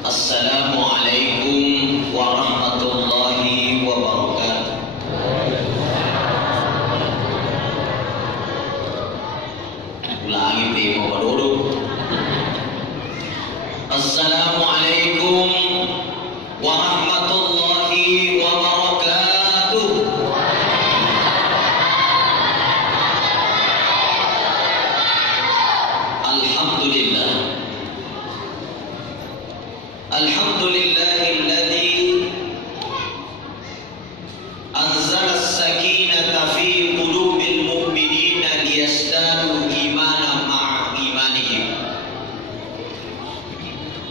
Assalamualaikum warahmatullahi wabarakatuh. Ulangi tema dulu. Assalamualaikum warahmatullahi wabarakatuh. Alhamdulillah. Alhamdulillahilladzi anzala as-sakinata fi qulubil mu'minina liyazdadu imanan ma'a imanihim.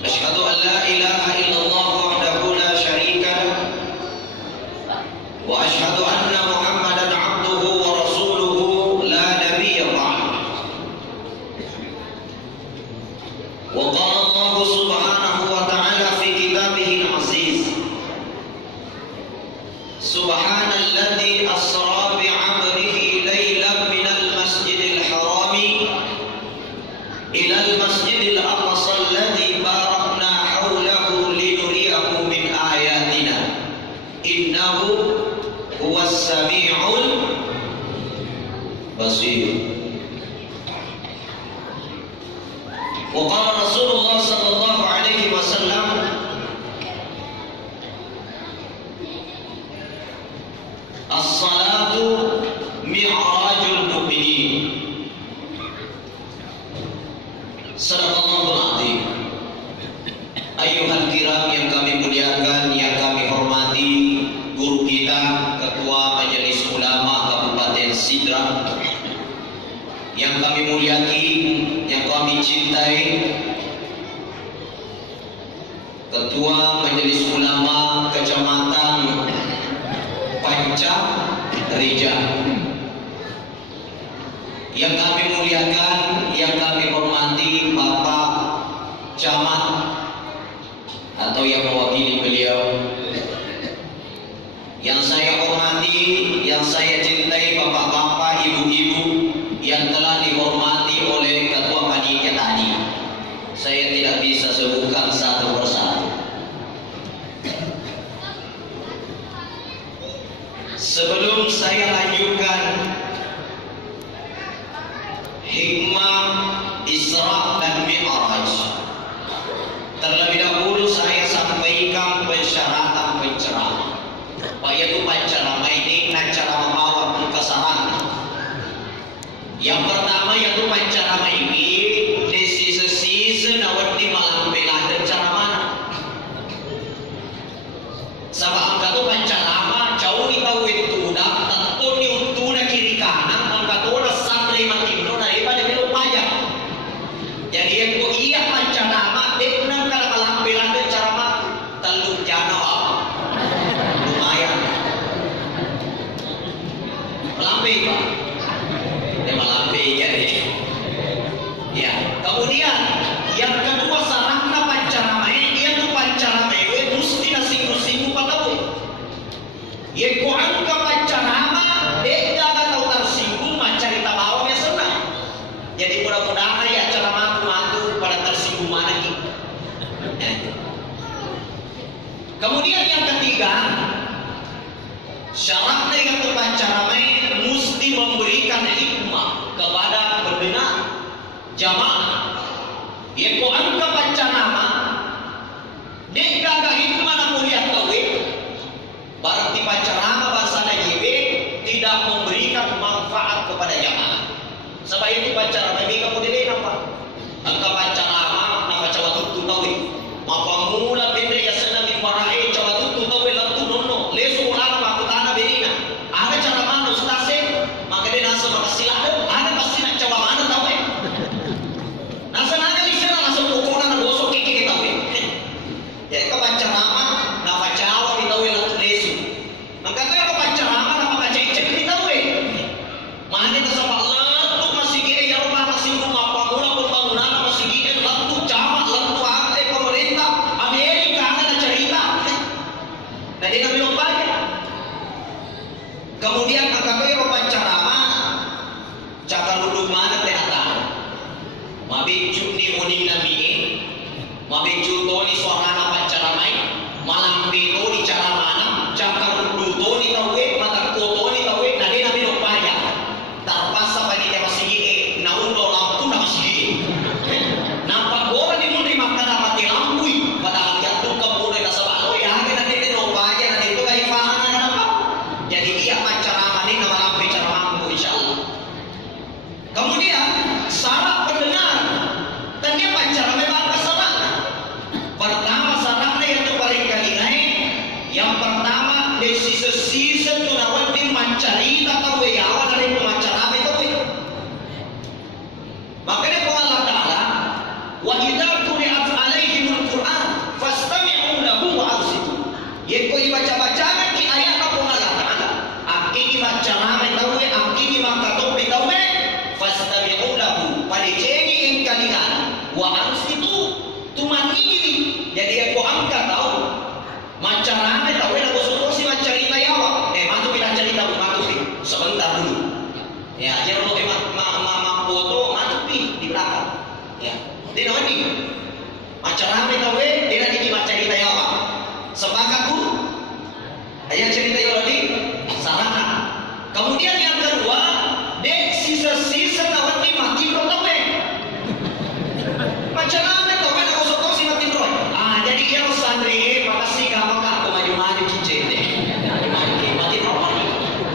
Asyhadu an la ilaha illallah wahdahu la syarika lah wa asyhadu anna Muhammadan 'abduhu wa rasuluhu la nabiyya ba'dahu. Wa qala Allah subhanahu wa ta'ala fi kitabihil aziz, subhanalladzi asra bi'amrihi laylan minal masjidil harami ilal masjidil aqsa alladzi barakna hawlahu linuriyahu min ayatina innahu huwas sami'ul basir. Wa qala Rasulullah sallallahu alaihi wasallam, as-salatu mi'rajul mu'minin. Sadaqallahul azim. Ayyuhal kiram yang kami muliakan, yang kami hormati, guru kita, Ketua Majelis Ulama Kabupaten Sidrap, yang kami muliakan, yang kami cintai, Ketua Majelis Ulama Kecamatan Panca Rijal, yang kami muliakan, yang kami hormati Bapak Camat atau yang mewakili beliau, yang saya hormati, yang saya cintai bapak-bapak, ibu-ibu yang telah dihormati oleh Ketua Panitia tadi. Saya tidak bisa sebutkan satu persatu. Sebelum saya lanjutkan hikmah Isra dan Mi'raj, terlebih dahulu saya sampaikan persyaratan penceramah. Yaitu penceramah ini cara membawa kesabaran. Yang pertama yaitu penceramah ini di sisi nawati malam bela ceramah. Sebab angka tu penceramah jauh di tahu itu dah tentu ni untuk nak kiri kanan angka tu dah sampai makin daripada belum payah. Jadi yang tu iya penceramah dengan kalau malam bela ceramah telur jana lumayan. Melambai Pak. Ya, kemudian yang kedua sarana pancaramai dia tu pancaramai mesti singgung-singgung patahu. Ye ko angka pancarama dia tak tahu tersinggung macam kita bawa ya senang. Jadi mudah-mudahan ya ceramah mantu pada tersinggung mana ini. Kemudian yang ketiga, syaratnya yang pancaramai mesti memberikan hikmah kepada pendengar jamaah. Ia ko angka pancanama deka ga hikmah na mulia tawid berarti pancanama bahasa najibe tidak memberikan manfaat kepada jamaah. Sebab itu pancanama ini kamu dili apa? Angka pancanama na baca tutu tawid. Mapamula bende ya senang dimarahi cawa tutu tawid lantu nono lesu ulang aku tanah berina. Ada cara mana ustase maka dia nasa makasilah ada pasti nak cawa mana tahu nasa naga di sana langsung pukul Mabeju to ni suarana pancara mai, malam beto ni cara mana, cakar duto ni tawe, mata koto ni tawe, nade nabi no paya. Tarpasa pagi dia masih naundo lampu na masih. Nampak orang ni mundri makan mati lampu, padahal dia tu kebun dah sebab ya nade no paya, nade itu kai faham apa. Jadi dia pancara mani nama lampu cara mampu insyaallah. Kemudian syarat pendengar dan dia pancara memang kesalahan. Pertama syaratnya yang paling kali naik. Yang pertama dari sisa-sisa tu nawat di mencari tahu ya awal dari pemacara itu. Makanya Allah Taala wa idza quri'at 'alaihimul Qur'an fastami'u lahu wa ansitu. Yaitu dibaca-baca nanti ayat apa Allah Taala. Akini baca ramai tahu akini maka tahu tahu fastami'u lahu. Pada cegi yang kalian wa ansitu tuman ini. Jadi aku angkat tahu macam mana tahu nak bosok si macam cerita awak. Mantu kita cerita mantu pi sebentar dulu. Ya, jangan lupa mama foto mantu pi di belakang. Ya, dia nak ni macam mana tahu dia nak jadi macam cerita awak. Sepakat bu? Ayat cerita awak tadi sarana. Kemudian yang kedua, dek sisa-sisa awak ni mati kau tahu macam mana tahu nak bosok si mati kau. Jadi dia santri makasih kamu kak aku maju-maju cincin deh. Mati normal.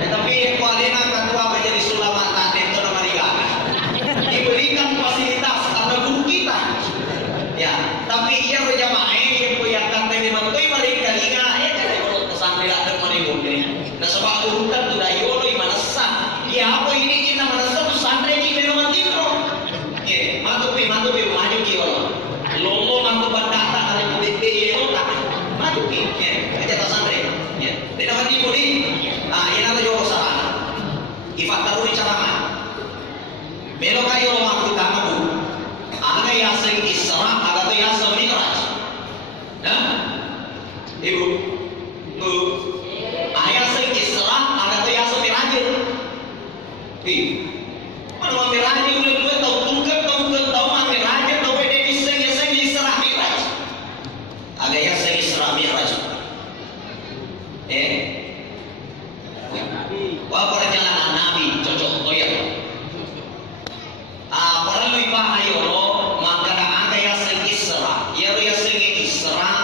Tapi kualena ketua menjadi sulaman tadi itu nama dia. Diberikan fasilitas atau guru kita. Ya, tapi ia berjamaah yang punya kata ini mentui mereka liga ya jadi kalau kesantri ada merimun deh. Nah sebab urutan tu dah yolo mana sah. Ya apa ini kita mana sah tu santri di memang tiro. Ya, mantu pi maju kiolo. Lolo mantu bandata dari murid dia tak maju pi. Ya, aja tak santri. Ya, dia dapat di murid. Yang ada jauh salah. Ifat tahu cara mana? Melo kali orang mampu tak mampu. Ada yang sering Isra, ada yang sering Mi'raj. Nah, ibu, bu, ayah sering Isra, ada yang sering Mi'raj. Mana Mi'raj dulu tahu tungkat tahu Mi'raj tahu dia sering Isra Mi'raj. Ada yang sering Isra Mi'raj. Wah perjalanan Nabi cocok toya. Para lupa ayo maka ada yang sering Isra, yang sering Isra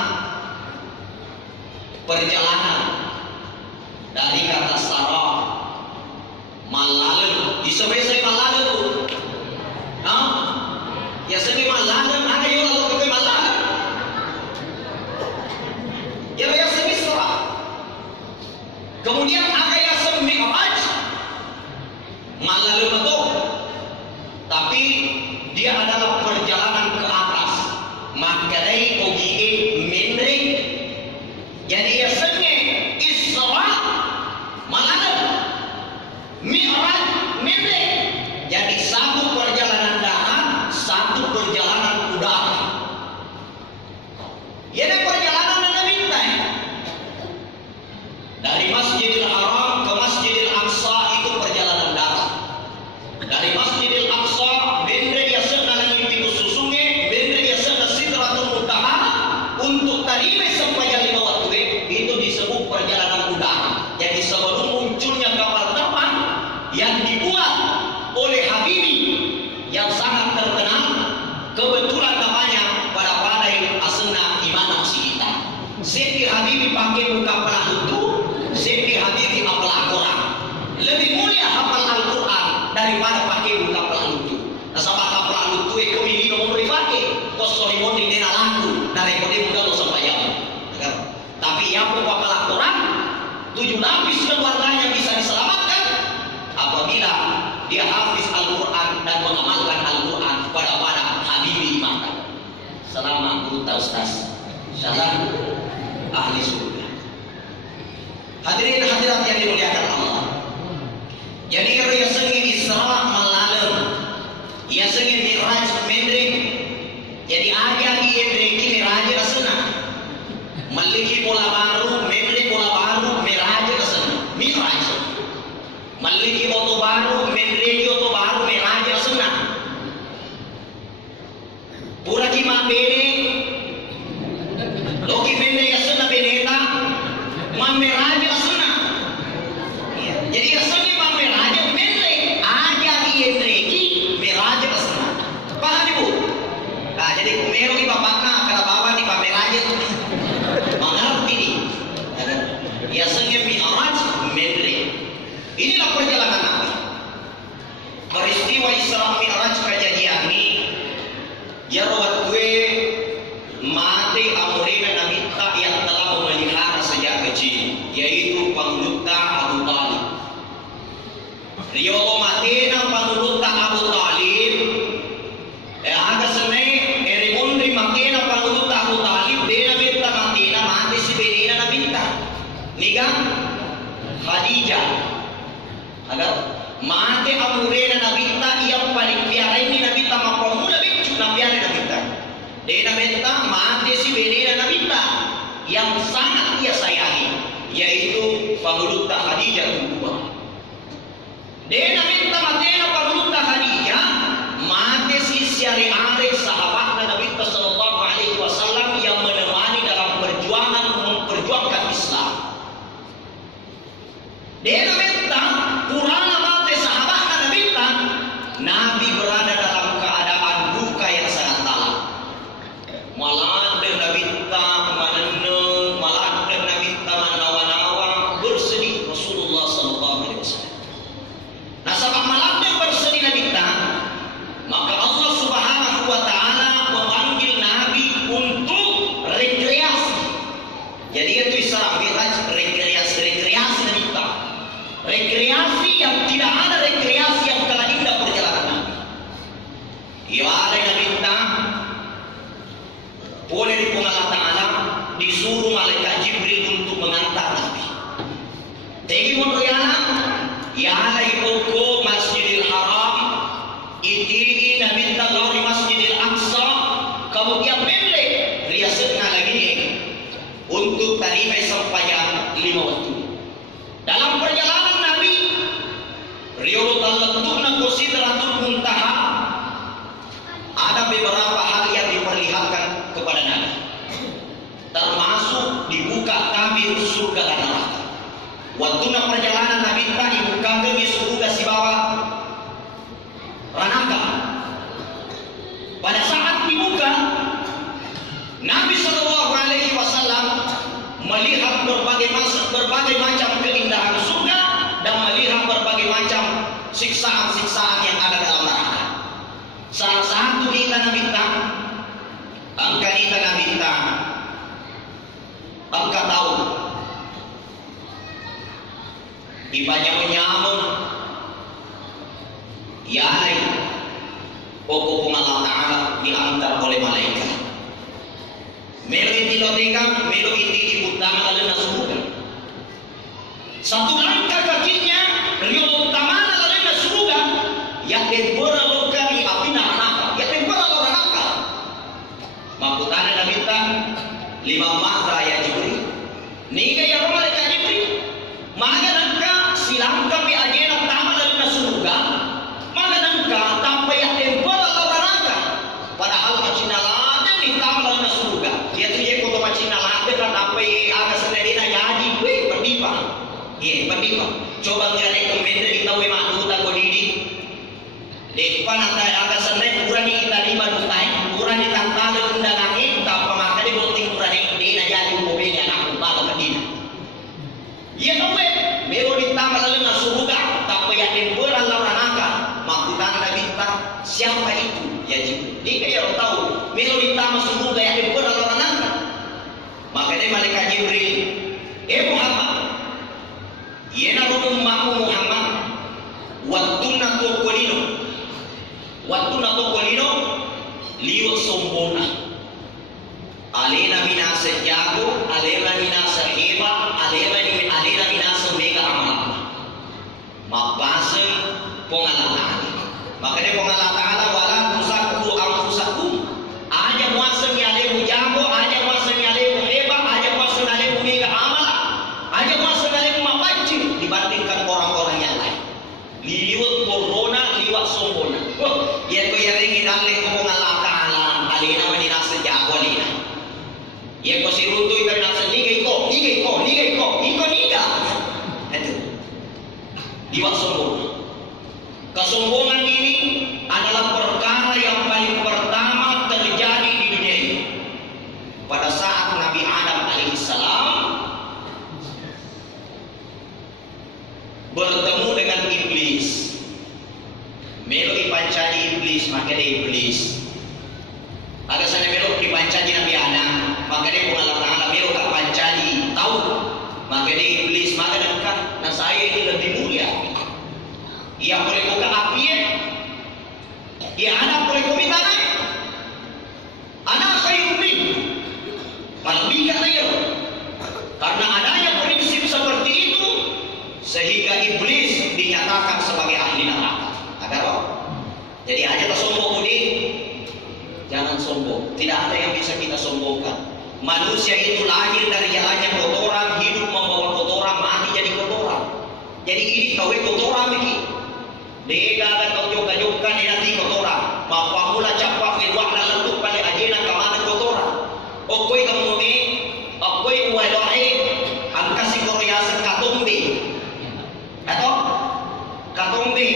perjalanan dari kata Sarah malalu disebut malalu. Ya sering malalu ada yang lalu ke malalu. Yang sering Isra. Kemudian ada yang sering Mi'raj. Malalu betul. Tapi dia adalah perjalanan ke atas. Makadai ogie menrik. Jadi ia senge Isra malalu. Mi'raj menrik. Jadi satu perjalanan darat, satu perjalanan udara. Ini perjalanan Nabi dari Masjidil Haram ke Masjidil Aqsa itu perjalanan darat. Dari Masjidil Aqsa benda dia sedang pintu susungnya, benda dia sedang Sidratul Muntaha untuk tarime sampai lima waktu itu disebut perjalanan udara. Jadi sebelum munculnya kapal terbang yang dibuat oleh Habibi yang sangat terkenal, kebetulan namanya pada asna Imam kita. Siti Habibi pakai buka pelahutu, Siti Habibi hafal Al-Quran. Lebih mulia hafal Al-Quran daripada pakai buka pelahutu. Nah sama hafal Al-Quran itu ini nomor dipakai. Kos solimon di dena laku dari kode buka lo sampai jam. Tapi yang hafal Al-Quran 7 lapis keluarganya bisa diselamatkan apabila dia hafiz Al-Quran dan mengamalkan Al-Quran pada Habibi Imam. Selama buta ustaz, salam ahli surga. Hadirin hadirat yang dimuliakan Allah. Jadi ia sengit Isra malalem, ia sengit Mi'raj mendrik. Jadi agak ia mendrik Mi'raj rasana. Maliki pola baru, mendrik pola baru, Mi'raj rasana. Mi'raj. Maliki oto baru, mendrik oto baru, Mi'raj rasana. Pura di mabere Loki benda ya sana beneta, mameraja sana. Jadi ya sana mameraja mele aja diendreki meraja sana. Paham ibu? Nah, jadi kumero di bapakna kada bawa di mameraja. Mengerti nih. Ya sana mi'raj mele. Inilah perjalanan Nabi. Peristiwa Isra Mi'raj kejadian ini ya rawat gue mati amurina Nabi yang telah memelihara sejak kecil, yaitu Panglutta Abu Talib. Riolo mati na Panglutta Abu Talib. Aga senai erimundri mati na Panglutta Abu Talib. Dena betta mati na mati si benina Nabi ta. Niga Khadijah. Agar mati amurina Nabi ta yang paling piara ini Nabi ta mapamula bicu na piara Nabi ta. Dena betta mati si benina Nabi ta yang sangat ia sayangi, yaitu Panglutta Khadijah kedua. Dena betta mati na Panglutta Khadijah mati si syariat sahabat Nabi sallallahu alaihi wasallam yang menemani dalam perjuangan memperjuangkan Islam. Dena betta purana mati sahabat Nabi ta, Nabi berada dalam keadaan duka yang sangat dalam. Malah Nabi ta menenung, malah Nabi ta menawa-nawa bersedih Rasulullah sallallahu alaihi wasallam. Nah, sebab malam bersedih Nabi ta, maka Allah Subhanahu wa taala memanggil Nabi untuk rekreasi. Jadi itu Isra Mi'raj rekreasi Nabi ta. Rekreasi yang tidak ada rekreasi yang kalah indah perjalanan Nabi. Ya ada Nabi ta boleh di Allah Ta'ala disuruh malaikat Jibril untuk mengantar Nabi. Tegi motoyana ya ada ikutku Masjidil Haram, iti Nabi ta di Masjidil Aqsa, kemudian mele riasatnya lagi nih untuk terima sampai 5 waktu. Dalam perjalanan Nabi Riyadul Talatuhna Sidratul Muntaha, ada beberapa hal yang diperlihatkan kepada Nabi, termasuk dibuka tabir surga dan neraka. Waktu perjalanan Nabi tadi dibuka tabir surga si bawah neraka. Pada saat dibuka, Nabi Shallallahu Alaihi Wasallam melihat berbagai macam keindahan surga dan melihat berbagai macam siksaan-siksaan yang ada dalam neraka. Salah satu kita Nabi angka tahu ibanya menyambung ya pokok Allah Ta'ala diantar oleh malaikat melo iti lotekan melo iti ibutama alena surga. Satu langkah kakinya Riyadul Tamana alena surga yang dibora lokali api neraka yang dibora neraka. Makutana Nabi ta 5 mata ya Jibril. Niga ya malaikat Jibril. Maga nangka silangka bi ajena tama alena surga. Maga nangka tanpa yang dibora neraka. Padahal macinalada ni tama alena surga. Dia tu je kota macinalada kan apa aga senedina jadi berdipa. Ye berdipa. Coba ngira rekomend kita we madu ta kodidi. Depan ada senai kurang di kita 5 dutai, kurang di tangkal undangan ini, tanpa maka di bolting kurang di dina jadi mobilnya anak bawa ke dina. Ia tahu melo ditambah lalu surga, tanpa yakin berang lawan naka, makutan Nabi ta siapa itu? Ya Jibril. Dia kayak tahu melo ditambah surga yakin berang lawan naka. Makanya malaikat Jibril, Muhammad, ia nama umatmu Muhammad, waktu nato kolino. Waktu nato kolino liwat sombona alena minasa jago alena minasa heba alena minasa mega amal mapasa pengalatan makanya pengalatan wala tusaku amfusakum aja muasa nyale jago aja muasa nyale heba aja muasa nyale mega amal aja muasa nyale mapaci dibandingkan orang-orang yang lain liwat corona liwat sombona. Yan ko yaring inalay ko kung Allah Ta'ala alina man inasa jago alina. Yan ko si jiwa sombong. Kesombongan ini adalah perkara yang paling pertama terjadi di dunia ini. Pada saat Nabi Adam alaihissalam bertemu dengan iblis, melo dipancani iblis, maka dia iblis. Ada sana melo dipancani Nabi Adam, maka dia pengalaman melo tak pancani tahu, maka dia iblis, maka dekat. Nah saya ini lebih mulia. Ia boleh buka api, ia anak boleh kopi tanah, anak saya umin, kalau bikin saya, karena adanya prinsip seperti itu, sehingga iblis dinyatakan sebagai ahli neraka. Agar jadi aja sombong ini, jangan sombong. Tidak ada yang bisa kita sombongkan. Manusia itu lahir dari jalannya kotoran, hidup membawa kotoran, mati jadi kotoran. Jadi ini kau kotoran ini. Dia akan kau juga-juga dia nanti kotoran. Maka mula capak wedwak na lentuk pada ajena kemana kotoran. Okoi kamu ni, okoi uwadoai, angka si Korea sekatumbi. Atau katumbi,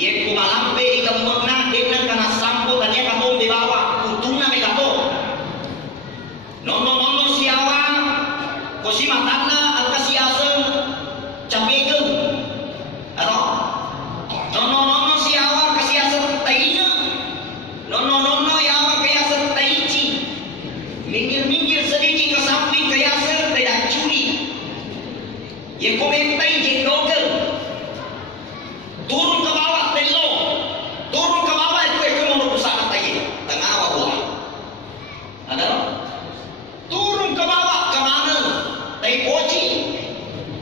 ye kumalambe ikamuna dengan kana sampo dan ye katumbi bawa utuna me kato. Nono siawa, kosi matana angka siasa capekeng. Atau nono siawa kasiasa tainya. Nono yawa kasiasa taici. Minggir sedikit ke samping kasiasa tidak curi. Yang komentai jengdogel. Turun ke bawah telo. Turun ke bawah itu mau berusaha tainya. Tengah bawah. Ada? Turun ke bawah ke mana? Tai poci.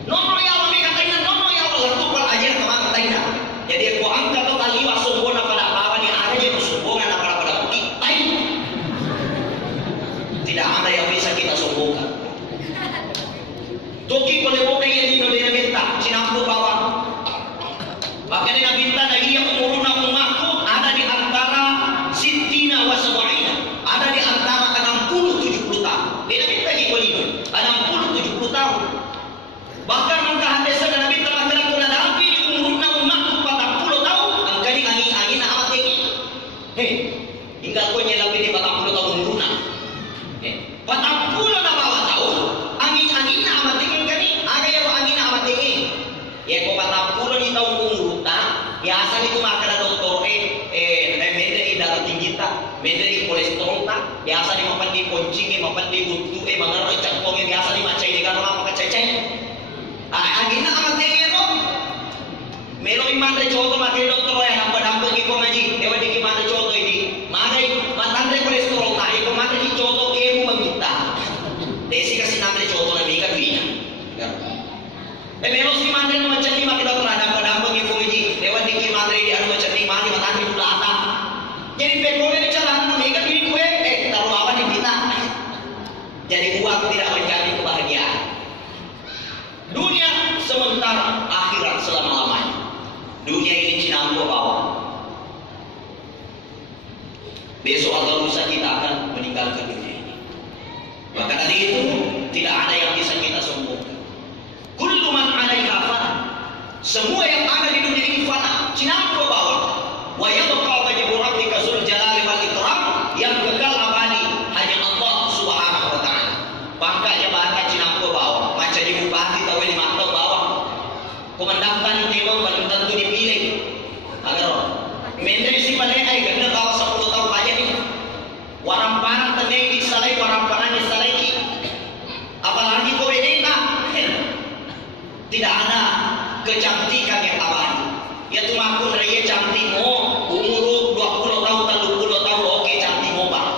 Nono yawa mereka tainya. Nono yawa lentuk pada ajar ke mana tainya. Jadi aku angkat atau kaliwa sombongan pada apa ni ada yang sombongan pada kita. Tidak ada yang bisa kita sombongkan. Toki boleh boleh yang ini minta sinampu bawah. Maka dia minta lagi yang umurna umatku ada di antara sitina wa sabaina, ada di antara 60-70 tahun. Dia minta lagi boleh 60-70 tahun. Bahkan mengkah hadis dan Nabi telah terangkan nanti di umurna umatku 40 tahun. Angka di angin amat ini. Hei, hingga kau nyelapi di 40 tahun umurna. 40 na bawah tahun. Angin amat ini kan ni. Ada yang angin amat ini. Ya kau 40 di tahun umurna. Biasa itu makan doktor mederi darah tinggi tak, mederi kolesterol tak. Biasa di makan di kuncing, makan di butuh, mangar cakpong biasa di macai di kalau makan cecek. Agina amat tengero melo iman de choto makai dokter ya nampak ki ko maji ewa di mana choto ini madai matandre kolesterol ta iko mata di choto ke mu mamita desi kasi namre choto na mika duina melo si mandre no macam ni makai dokter nampak ki ko maji ewa di mandre di anu macam ni mali matandre bulata jadi pekone di jalan na mika duit kue taruh awan di kita jadi uang tidak menjadi kebahagiaan. Dunia sementara, akhirat selama-lamanya. Dunia ini cinampu bawah. Besok atau lusa kita akan meninggalkan dunia ini. Maka dari itu tidak ada yang bisa kita sombongkan. Kullu man 'alaiha fan. Semua yang ada di dunia ini fana, cinampu bawah. Wa yabqa wajhu rabbika dzul jalali wal ikram, yang kekal abadi hanya Allah Subhanahu wa taala. Bangkanya bahasa cinampu bawah. Macam di bupati tahu di mata bawah. Komandan memang belum tentu dipilih. Agar menteri si palai kerana bawa 10 tahun aja ni. Warampan tenai di salai, warampan di salai ki. Apalagi kau bedena. Tidak ada kecantikan yang abadi. Ya tu maku raya cantik mo, umur 20 tahun, 30 tahun, oke cantik mo bang.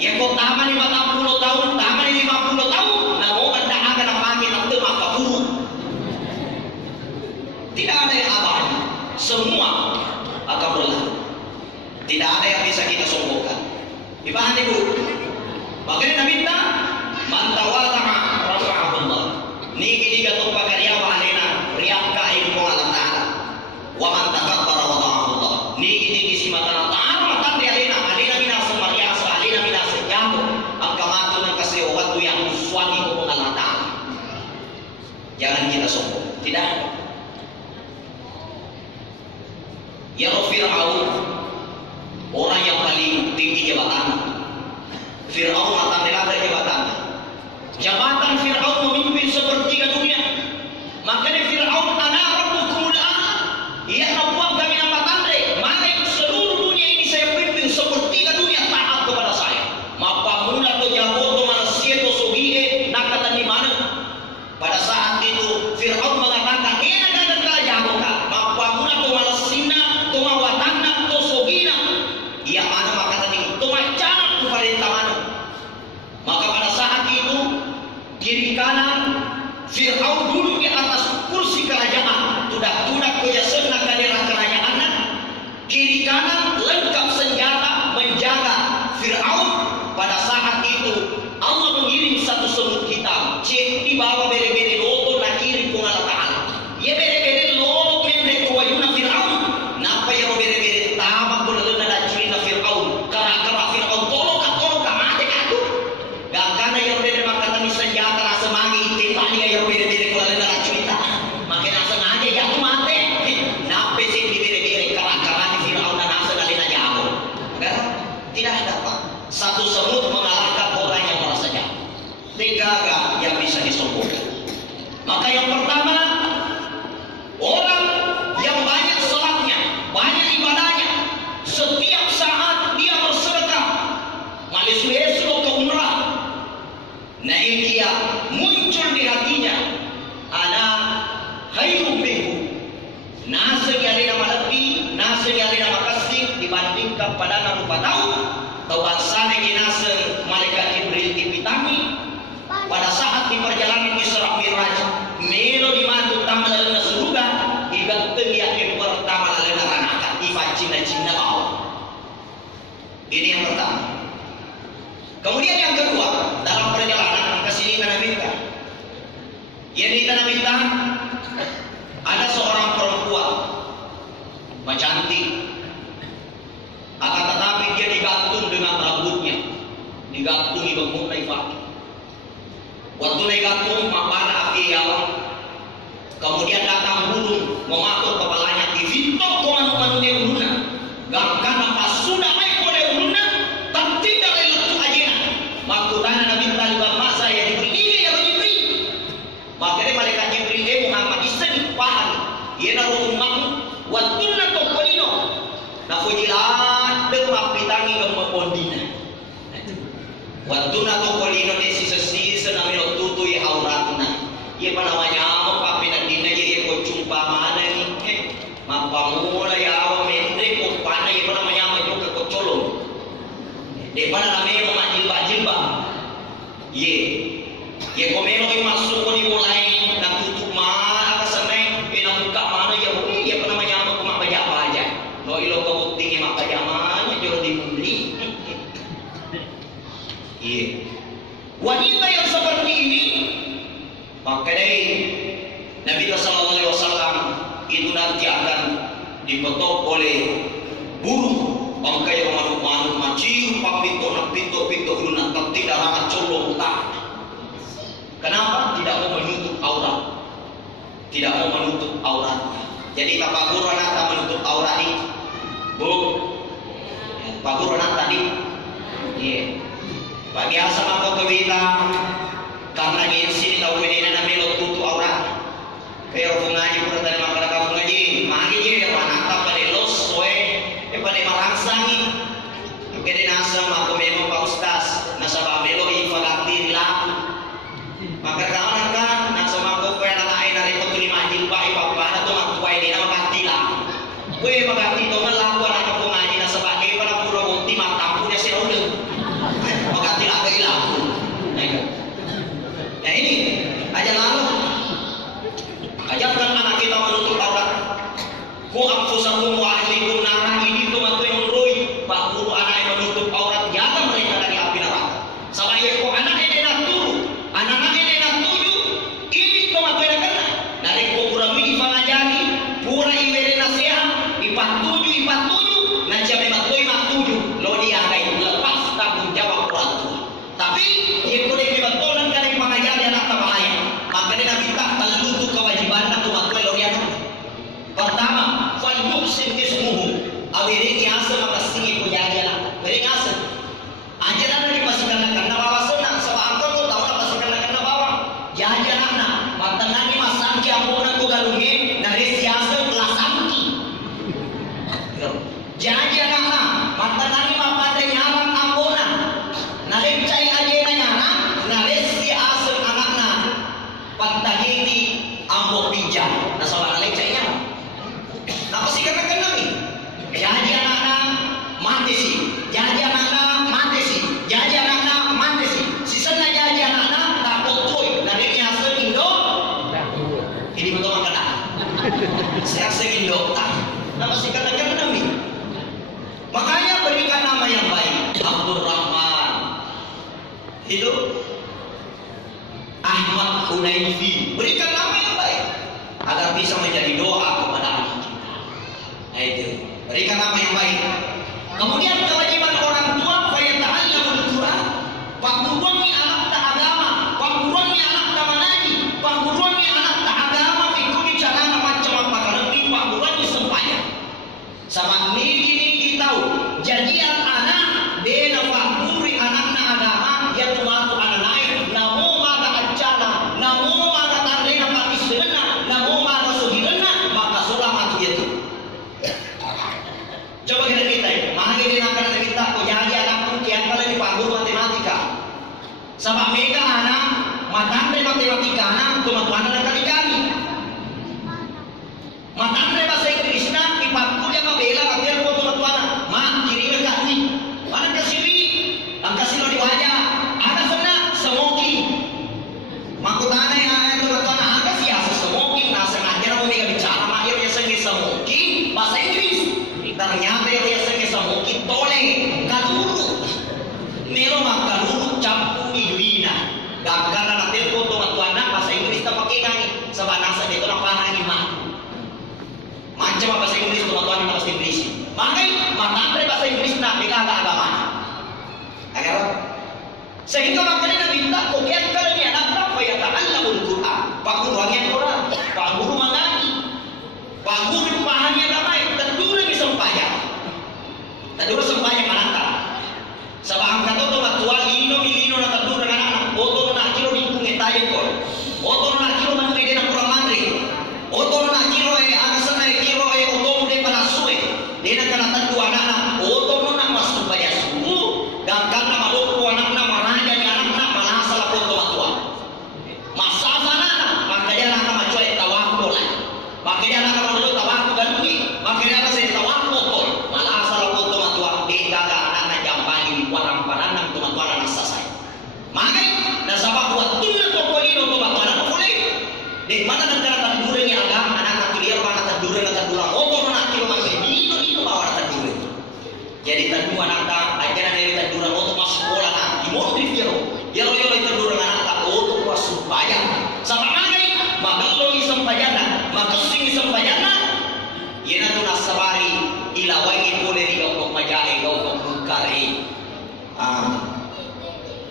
Ya kau taman 50 tahun, taman 50 tahun, namo benda akan apa nanti maka buruk. Tidak ada yang abadi, semua akan berlalu. Tidak ada yang bisa kita sombongkan. Dipahami bu? Makanya Nabi minta mantawada'a rafa'ahullah. Niki gatung pakarya wa alena riak kain ko Allah Ta'ala. Wa man takabbara wada'ahullah. Niki si matana ta'ala matan di alena minasa mariasa alena minasa jamu. Ang kamatu ng kasewatu yang suami ko Allah Ta'ala. Jangan kita sombong. Tidak. Ya Fir'aun, orang yang paling tinggi jabatan. Fir'aun mata melata jabatan. Jabatan Fir'aun memimpin sepertiga dunia. Makanya Fir'aun ana rabbukumul a'la. Ia nampak kami nama tandre. Mana yang seluruh dunia ini saya pimpin sepertiga dunia taat kepada saya. Maka mula to jago to manusia to sogie nakatan di mana? Pada saat itu Fir'aun mengatakan, "Ina dan kala jago ka." Maka mula to malasina to mawatana to sogina. Ia mana maka tadi to macana tu perintah mana? Maka pada saat itu kiri kanan Fir'aun duduk di atas kursi kerajaan. Tudak-tudak kejasana ke daerah kerajaannya. Kiri kanan lengkap senjata menjaga Fir'aun. Pada saat itu Allah mengirim satu semut hitam. Cek di bawah bere-bere loto na kiri kung Allah Ta'ala. Ya bere-bere loto mende kuwayuna Fir'aun. Napa ya bere-bere tama kung lalun na na Fir'aun. Kara-kara Fir'aun tolong ka mati ka tu. Gagana ya bere makatani senjata na semangi itipa niya ya bere-bere kung lalun na cerita. Makin asa ngaja ya tu mati. Napa sih di bere-bere kara-kara ni Fir'aun na nasa nalin na jago. Tidak dapat satu semut mengalahkan orang yang merasa jago. Tiga yang bisa disombongkan. Maka yang pertama, orang yang banyak sholatnya, banyak ibadahnya, setiap saat dia bersedekah, malis besok ke umrah. Nah ini dia muncul di hatinya, ana khairum minhu. Nasa yalina malapi, nasa yalina makasih dibandingkan pada rupa tahu. Tawan sana ginasa malaikat Jibril dipitami pada saat di perjalanan Isra Miraj melo di matu tamal na surga iganteng yang pertama lalena ranakan ifa cina-cina bawah. Ini yang pertama. Kemudian yang kedua, dalam perjalanan ke sini tanah bintang. Yang di tanah bintang ada seorang perempuan cantik. Akan tetapi dia digantung dengan rambutnya, digantungi bangunai fakir. Waktu digantung mapana api awal, kemudian datang burung mematuk kepalanya, divintok komanu-manunya uluna. Gangkan apa sudah naik oleh uluna, tak tidak lelutu ajena. Makutana Nabi Talibah masa ya Jibril, ini ya Jibril. Makanya malaikat Jibril Muhammad isen paham, ia naruh umatmu, watuna tokolino, nafujilah. Mapitangi kemepondina. Waktu nato kolino desi sesisa namanya tutu ya auratna. Ia apa namanya apa papina dina jadi ko jumpa mana ni? Mapamula ya awa mende ko pana ia apa namanya apa juga ko colong. De pana namanya majilba. Ye komelo yang masuk ko di mulai na tutu mana ka sanay buka mana ya bumi ia apa namanya apa ko mapajapa aja. No ilo ko tinggi mapajama. Wanita yang seperti ini, maka dari Nabi Sallallahu Alaihi Wasallam itu nanti akan dipetok oleh burung bangkai yang manuk-manuk maciu papito lunak tapi darah colong tak. Kenapa? Tidak mau menutup aurat, tidak mau menutup aurat. Jadi Pak Guru anak menutup aurat ini, Bu. Pak Guru anak tadi, Pak biasa mako kewita karena gengsi tahu ini na melo tutu aurat. Kaya ro ngaji pura tadi makara ka ngaji, magi je ya manata pa de los soe e pa de marangsangi. Kede nasa mako memo Pak Ustaz, nasa ba melo i fagati laku. Maka kawan kan nasa mako ko na lain na repot ni majil pa i papana to makuai di na makati la. We magati to malaku ana ko ngaji nasa ba e para puro bunti matampu nya si udah. Magati la kay laku. Nah ini aja lalu ajarkan anak kita menutup aurat. Ku anfusakum wa ahlikum nara ini tuh matu yang roi. Pak guru anak yang menutup aurat ya Itu Ahmad Hunaifi. Berikan nama yang baik agar bisa menjadi doa kepada anak kita. Nah itu, berikan nama yang baik. Kemudian kewajiban orang tua fayata'allamul Quran. Pangguruannya anak tak agama, pangguruannya anak tak mengaji, pangguruannya anak tak agama, ikut cara macam apa lebih pangguruannya sembahyang. Sama ini tahu. Jadi anak dia panguri anak tak agama, dia tuh anak naik, namo maka acana, namo maka tarena mati sebenarnya, namo maka sugirena, maka selamat itu. Coba kita minta, mana dia nak kena minta, kau jadi anak pun kian kali dipanggul matematika. Sebab mereka anak matandre matematika anak tuan-tuan anak kali-kali. Matandre bahasa Inggris nak dipanggul yang membela katian kau tuan-tuan. Mak kiri mereka ni, mana kasiri, angka silo di wajah, ada sana semoki. Makutana yang tuan-tuan ada siasa semoki, nasa ngajar aku mereka bicara mak dia biasa ni semoki bahasa Inggris. Ternyata dia biasa ni semoki tole kaluru, melo mak kaluru campur iduina. Gagana na tempo tuan-tuan bahasa Inggris tak pakai ngai, sebab nasa dia tu nak pahami mak. Macam bahasa Inggris tuan-tuan bahasa Inggris. Makai matandre bahasa Inggris nak mereka agama. Agar sehingga makanya Nabi minta kau kian kali anak tak payah ta'allamul Quran. Pak guru yang Quran, Pak guru mengaji, Pak guru pahami agama. Tentu lagi sembahyang. Tentu sembahyang anak. Sebab angkat tu matua lino na tentu dengan anak. Oto na kilo ikung etaye kor. Oto na kilo man pwede na kurang mandri. Oto na kilo agasan na kilo oto de para suwe. Dia nak tentu anak. Oto na masuk bayar suku. Gangkan na maloko anak na maraja ni anak na malasa la oto matua. Masasa na makanya anak na macuai tawakul. Makanya anak na malu tawakul ganuni. Makanya anak saya tawakul tol. Malasa la oto matua. Dia gaga anak na jampani warang pananang tuan-tuan anak sasai. Makanya nasabak buat tunan kokolino tuan-tuan anak boleh. Di mana negara tanduran yang agama anak dia mana tanduran oto na kilo masih itu bawa tanduran. Jadi tentu anak ajaran dari tanduran oto masuk sekolah nak dimodif yero itu tanduran anak tak oto masuk bayar. Sama magai maka lo isem pajana maka sing isem pajana yana tu nasabari ila wangi boleh di kau majai kau bukari.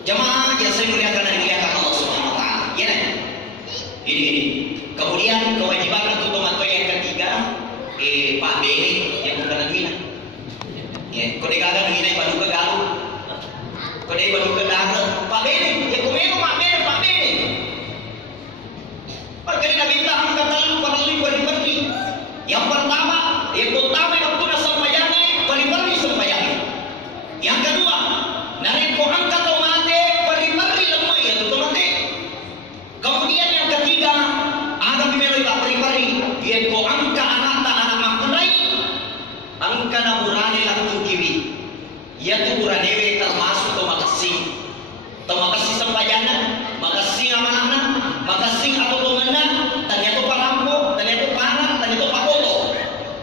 Jemaah yang saya muliakan dan dimuliakan Allah Subhanahu Wa Taala. Ya. Ini. Kemudian kewajiban untuk teman-teman yang ketiga Pak Beni yang bukan duina. Ya, kode kagak duina baru ke galu. Kode baru ke darat. Pak Beni, ya kumeno Pak Beni. Perkara Nabi tahu kata lu pergi. Yang pertama waktu nasampayane pergi sembahyang. Yang kedua, nari ko angkat o mate pergi lemah ya tu mate. Kemudian yang ketiga, ada bimelo iba pergi. Dia ko angka anak makunai. Angka na murani laku kiwi. Ya tu muranewe termasuk to makasih. To makasih sembahyana, makasih amanah, makasih apa to ngena, tanya to parampo, tanya to panah, tanya to pakoto.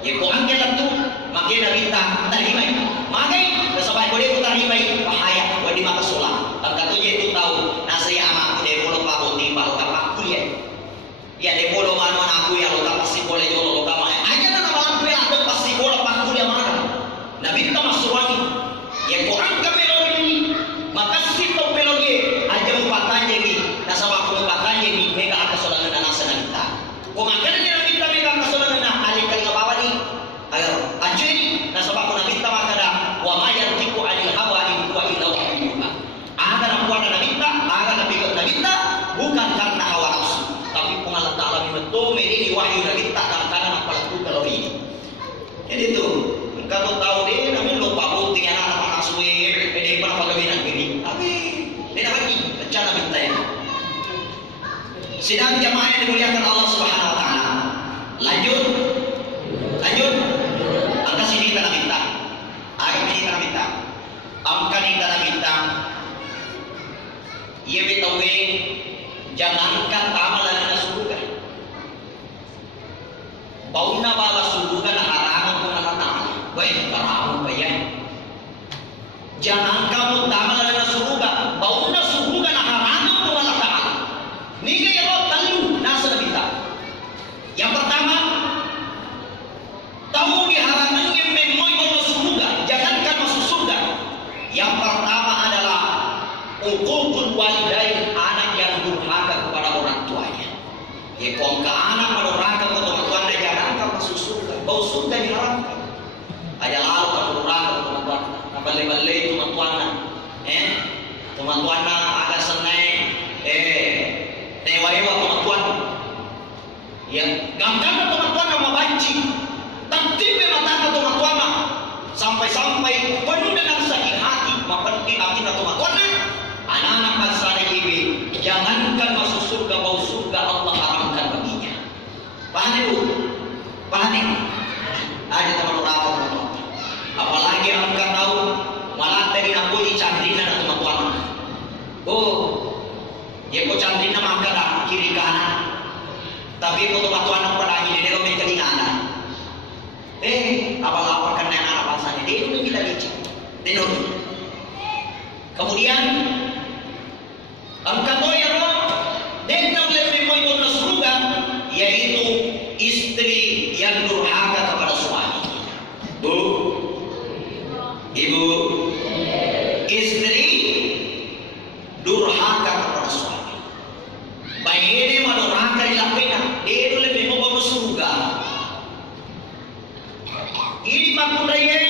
Ya ko angka latu, makena kita tarimai. Makai nasabay ko dia tarimai bahaya ko di makasulah. Pagkato dia itu tahu nasi ama dia polo pakuti baru kapak kuliah. Ya dia polo mano aku ya lo pasti boleh jolo lo kama. Aja na naman kuya ada pasti polo pak kuliah mana. Nabi kita masuwangi. Ya ko angka melodi makasih to melodi aja mupatanya ni nasabak ko mupatanya ni mega akasolangan anak sananta. Ko makana ni kita mega akasolangan na alikal ngabawa ni. Ayo aja ni nasabak ko na kita makada wa ma yantiqu anil hawa in huwa illa wahyuha. Ada rambuan nabita, ada nabita bukan karena hawa nafsu, tapi pengalat Ta'ala betul ini wahyu nabita dan karena apa kalau ini. Jadi itu, kalau tahu dia namanya lupa bukti anak nafsu ini pernah pagawinan ini, tapi dia dapat rencana minta ya. Sidang jamaah yang dimuliakan Allah Subhanahu Wa Taala. Lanjut, angka sini tanah minta. Angka ni tanah bintang. Ia betawe jangankan tamalan na surga. Bauna bala surga na harangan ko na tamal. Baik tarang pa yan. Jangan kamu tamalan na surga. Bauna surga Uququl walidain, anak yang durhaka kepada orang tuanya. Ya kalau ke anak durhaka kepada orang tuanya, jangan kau masuk surga. Bau surga diharamkan. Aja lalu kau durhaka kepada orang tuanya. Bale-bale teman-tuana. Teman-tuana agak senai. Tewa-ewa teman-tuana. Ya, gambarkan teman-tuana membanci. Tertipe mata teman-tuana. Sampai-sampai penuh dengan sakit hati. Mapetik akhirnya teman-tuana. Anak-anak bangsa ini, jangankan masuk surga, bau surga Allah haramkan baginya. Paham itu? Paham itu? Ada teman-teman teman-teman. Apalagi engkau tahu malah dari aku di candina dan teman-teman. Oh, ya kau candina makan dah kiri kanan. Tapi kau teman-teman pada ini dia rombeng kelinganan. Apa-apa kan anak bangsa ini dia itu kita licin. Dia kemudian engkau tahu yang dia lebih mau surga, yaitu istri yang durhaka kepada suami. Bu, ibu, istri durhaka kepada suami. Baik ini durhaka dilakukan, dia itu lebih mau surga. Ini maknanya,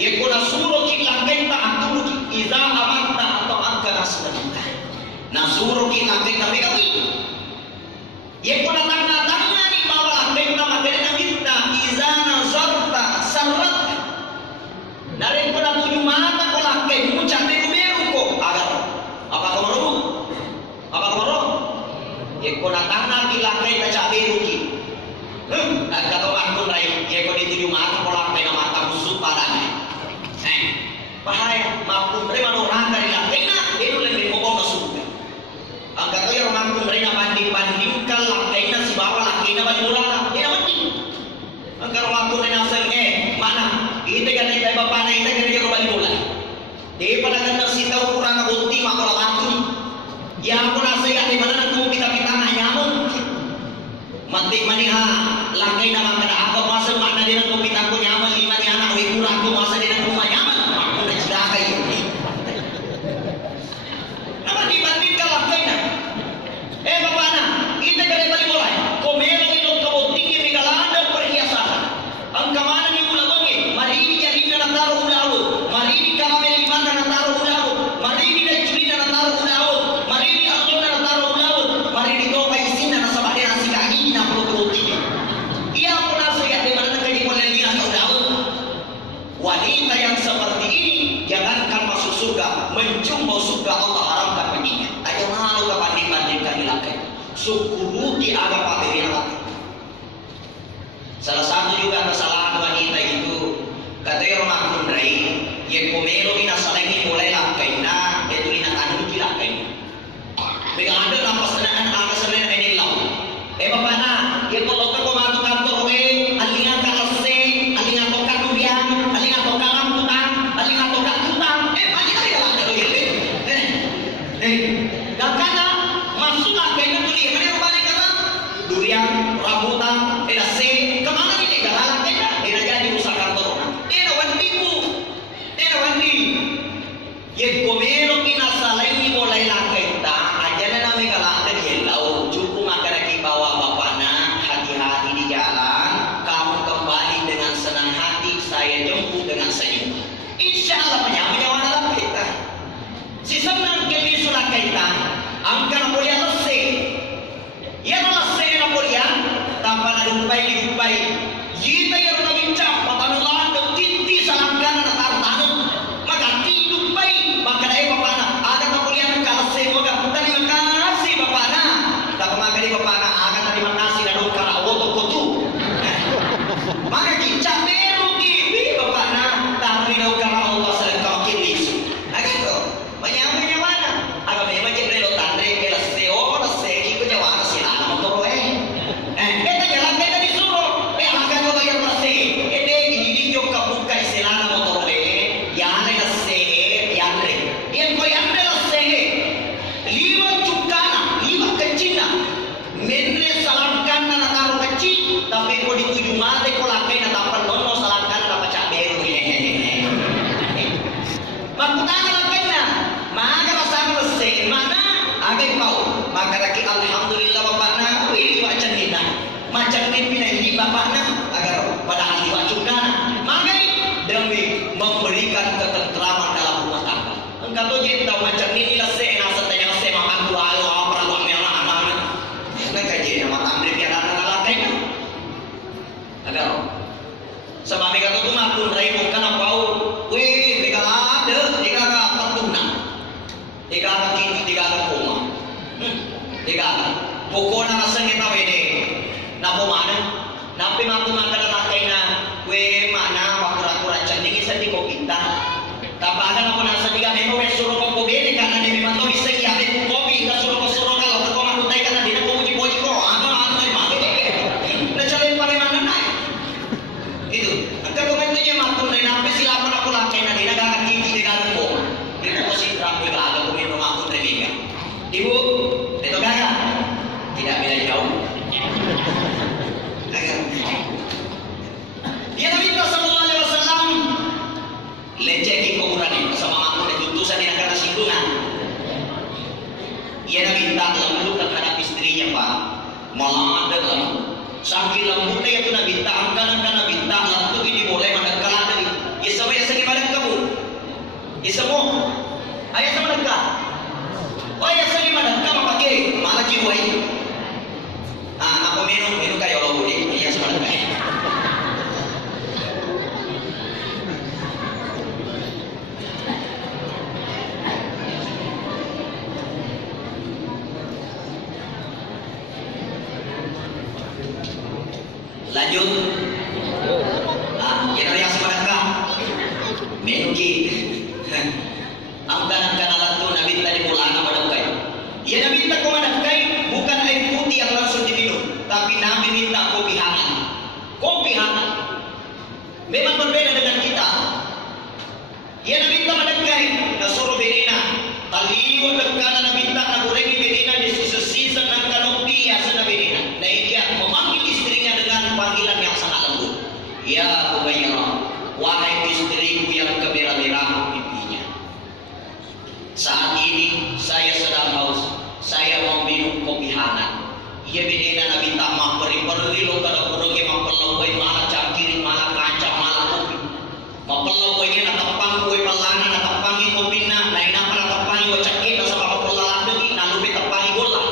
ya kuna suruh kita kenta aku iza amanta atau angka nasdaqah. Nasuru kita kenta begitu. Ya kuna tanda-tanda ni bahwa kenta magana kita iza nazarta sarat. Dari kuna tujuh mata kolak ke muncak beru ko agar apa kemaru? Apa kemaru? Ya kuna tanda kita kenta caberu ki. Kata aku lain, ya kau di tujuh mata kolak ke mata musuh padanya. Bahaya, maupun mereka orang dari lakena, itu lebih mau ke surga. Angkat tu yang maupun mereka banding-bandingkan lakena si bawa lakena bagi murah, dia mending. Angkat maupun mereka sering, mana? Kita kan kita bapak kita kan dia bagi murah. Dia pada kena si tahu kurang bukti mak kalau langsung. Ya aku nasihat di mana aku kita nyamuk. Mati maniha, lakena makan apa masa mana dia nak kita aku nyaman lima ni anak kurang aku masa dia nak rumah nyaman. Nama dibandingkan lakena. Bapak anak, kita kena balik mulai. Komelo itu kau tinggi megalanda perhiasan. Angka mana ni mula bangi? Mari ini jadi nak taruh ulau. Mari ini kamera di mana nak taruh ulau. Mari ini dari curi nak taruh ulau. Mari ini arjo nak taruh ulau. Mari ini kau bayi sini nak sabah dia nasi kaki nak perlu tinggi. Ia pun nasihat di mana nak jadi boleh lihat ulau. Wanita yang seperti ini jangankan masuk surga, mencium bau surga Allah haramkan baginya. Aja malu ke banding-bandingkan ilakai. Syukuru di agak paberi ilakai. Salah satu juga kesalahan wanita itu, katanya orang kundrai, yang komelo ina salah ini mulai lakai, nah itu ina anu dilakai. Mereka ada lapas senang agak senang ini lau. Bapak nak, ya kalau kau masuk kantor, alingan kalase, alingan tokat durian, alingan tokat rambutan, alingan tokat tutang, balik lagi dalam jalur ini. Dan karena masuklah ke itu dia, mana balik kata durian, rambutan, kalase, kemana ini galang kita? Dia jadi usaha kantor. Dia wandi. Ye komero kina salai mulai lakenta, aja na namin kalakad yelaw, cukup makan lagi bawa bapakna, hati-hati di jalan, kamu kembali dengan senang hati, saya jemput dengan senyum. Insya Allah menyawa dalam kita. Si senang kami surat kita, angka mulia lese, ya lese na mulia, tanpa dirupai. Jika yang terbincang, patanulah bertinti salangkan dan tartanum, maka dirupai, maka dari bapakna, ada kemuliaan kalau semoga terima kasih bapakna, tak maka dari bapakna, ada terima kasih dan ukara woto-woto. Maka kita merugi bapakna, tapi ukara Allah sedang kau kiri. Gitu, banyak mana? Agak memang jadi lo tandre, kelas cermin nila se nasa tanya se makan dua lo apa lo amel anak nak kaji nama tamri biar anak lalaki kan agar sebab mereka tu makun rai bukan apa weh mereka ada mereka tak tertuna mereka tak kini mereka tak koma mereka pokoknya rasa kita wede napo mana napi makun makan lalaki na weh mana wakura-kura cending isa di kita tapakan ako nasa diga memo suruh ko bene karena dia memang tahu bisa ya aku kopi ka suruh ko kalau ko makutai kana dia ko puji ko ano dari mana na challenge pa mana na itu angka komentonya makun na napi sila pa ako lakay na dia nagakakiti dia ko dia ko si trapo ga ko meno makun na liga ibu itu gaga tidak beda jauh dia Nabi sallallahu alaihi wasallam leceki pemurani sama makmum itu tutusan di negara singgungan. Ia minta lembut terhadap istrinya Pak. Malah ada lembut. Saking lembutnya itu Nabi minta angkan minta lembut ini boleh mendekat dari. Ya semua yang sering pada kamu. Ya semua. Ayah sama dekat. Oh ya sering mendekat apa pakai malah jiwa ini. Aku minum kayak orang budi. Iya sama dekat. Lanjut. Kita yang sebenarnya menuki angkan-angkan alat Nabi tadi mulana madakai. Ya Nabi minta kau madakai bukan air putih yang langsung diminum, tapi Nabi minta kopi hangat. Kopi hangat. Memang berbeda dengan kita. Ya Nabi minta madakai, nasuruh benina. Taliwat terkana Nabi minta nagurengi benina di sisa-sisa dan kanopi ya sana benina. Naiknya memanggil istrinya dengan panggilan yang sangat lembut. Ya Umairah, wahai istriku yang kemerah-merah pipinya. Saat ini saya sedang haus. Saya mau minum kopi hangat. Ia benina Nabi tak mau beri lo kada kurungi mapelawai malah cangkiri malah kaca malah kopi. Mapelawai na tapang kue palana na tapangi kopi na inapa na tapangi wacakin na sa mapelawai lagi na lupi tapangi bola.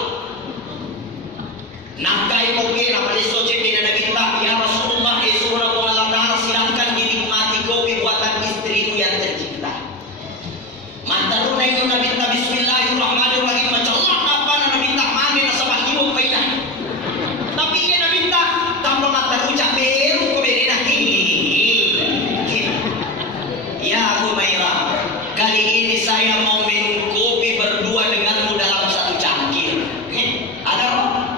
Nakai kopi na paliso citi na nabita ya Rasulullah surah Allah Ta'ala silahkan dinikmati kopi buatan istrimu yang tercinta. Mantarun na itu nabita bismillahirrahmanirrahim macalah apa na nabita magi na sabah hibong painan. Tapi ia nabita tanpa mataru caperu ko benina ya Humairah, kali ini saya mau minum kopi berdua denganmu dalam satu cangkir. Ada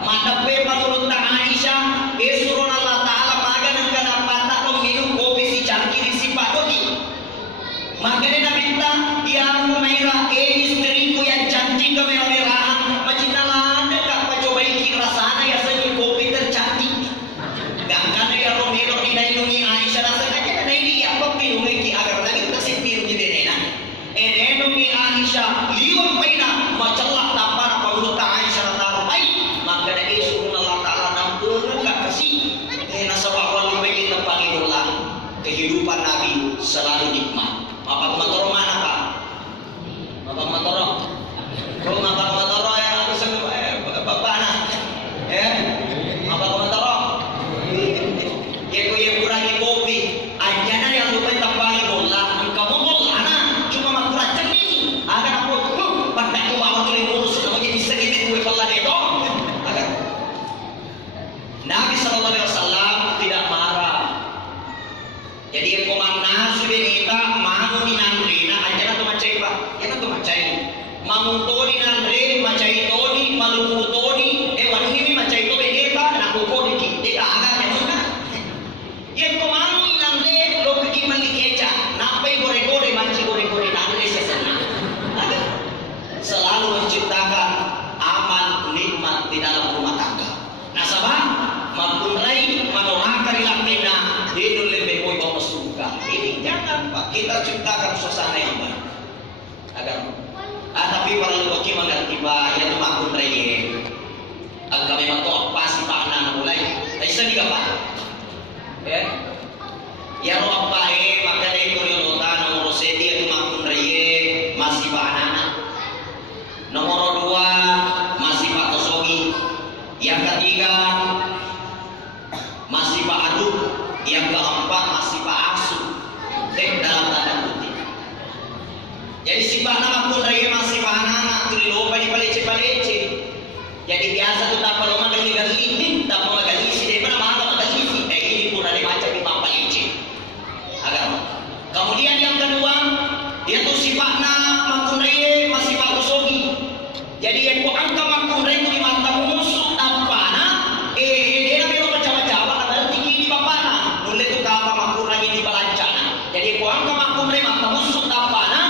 madape menurut Aisyah, Rasulullah Allah Ta'ala magan engkau dapat minum kopi si cangkir si padoni. Makanya Nabi minta, ya Humairah, istriku yang cantik kemerah-merahan, macinalah dekat pacobai rasana ya seni kopi tercantik. Gangkan ya Romero dinayungi Aisyah rasanya aja ini ya kopi umeki agar Enenungi Aisyah liwat paina macalah tapar pauluta Aisyah taruh baik maka dari surun Allah Ta'ala nampun gak kasih nasabah walu bagi tempangi ulang kehidupan Nabi selalu nikmat. Apa matoro mana Pak? Apa matoro? Kalau apa matoro yang aku sebut bapak anak apa matoro? Ya kurangi kopi anjana yang lupa tempangi ulang engkau mau agar aku pada aku bawa tulis urus namanya bisa ini gue pelan itu agar Nabi Sallallahu Alaihi Wasallam tidak marah. Jadi yang komang sudah kita mau di nandri na aja na macai pak ya na macai mau toni nandri macai toni malu toni wan ini macai to beneta na ko di kita agak mana yang komang nandri lo pergi malikeca napai gore-gore manci gore-gore nandri sesana selalu menciptakan aman nikmat di dalam rumah tangga. Nasabah maupun rai manohakar ilapina dinul lebih boy bawa surga. Ini jangan Pak, kita ciptakan suasana yang baik. Agar tapi para lelaki mengerti Pak, ya itu maupun rai. Agar memang kau pasti Pak anak mulai. Bisa juga Pak. Ya roh apa maka dari korea lota nomor sedi itu maupun rai masih Pak anak. Sifat nama pun raya masih anak tu lupa di palece. Jadi biasa tu tak perlu magali, tak perlu magali si dia mana magali si ini pun ada macam di palece. Agak. Kemudian yang kedua, dia tu sifat nama pun raya masih bagusogi. Jadi yang ku angka makun raya di mata musuh tanpa na, dia nak macam-macam ada tinggi di bapana. Mulai tu kapa makun raya di balancana. Jadi ku angka makun raya mata musuh tanpa na.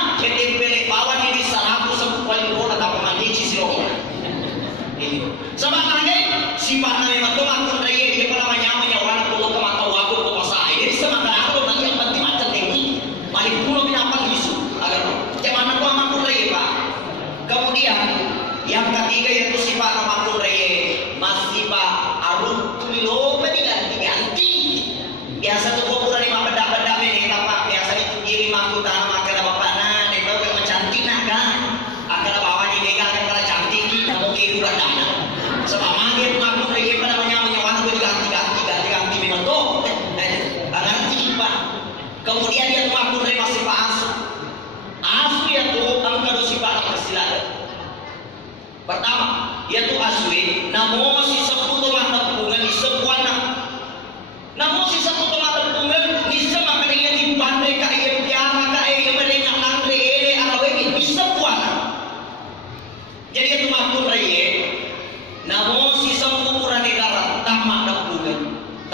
Sama kali sifat na memang tu makun raya dia pernah namanya orang tu ke mata waktu ke pasai. Jadi sama kali aku nak yang penting macam ni. Mari pulau binapa isu agar macam mana tu makun raya pak. Kemudian yang ketiga yaitu sifat na makun raya masih pak arut tulo ganti. Biasa tu kau kurang lima benda-benda ni apa biasa itu kiri makun tanah makan bapak na dia tahu yang cantik nak kan. Agar bawa ni dia akan kalau cantik kita mau kiri benda. Sebab manggil makhluk raya pada menyawa itu ganti memang tu ganti pak. Kemudian dia makhluk raya masih pak asu yang tu angka sifat persilada. Pertama yaitu aswi namo si seputu mata bunga di sebuana namo si seputu mata bunga di sebuah kali yang dipandai kaya piara kaya mereka andre ele atau ini di sebuana. Jadi itu makhluk raya namo si sempurna negara tamak dan bunga